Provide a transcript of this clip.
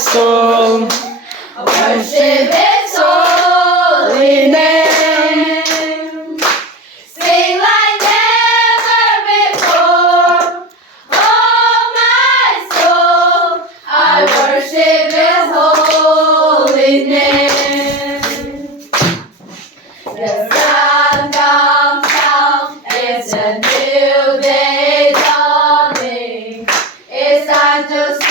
soul. Worship His holy name. Sing like never before. Oh, my soul, I worship His holy name. The sun comes down, it's a new day dawning. It's time to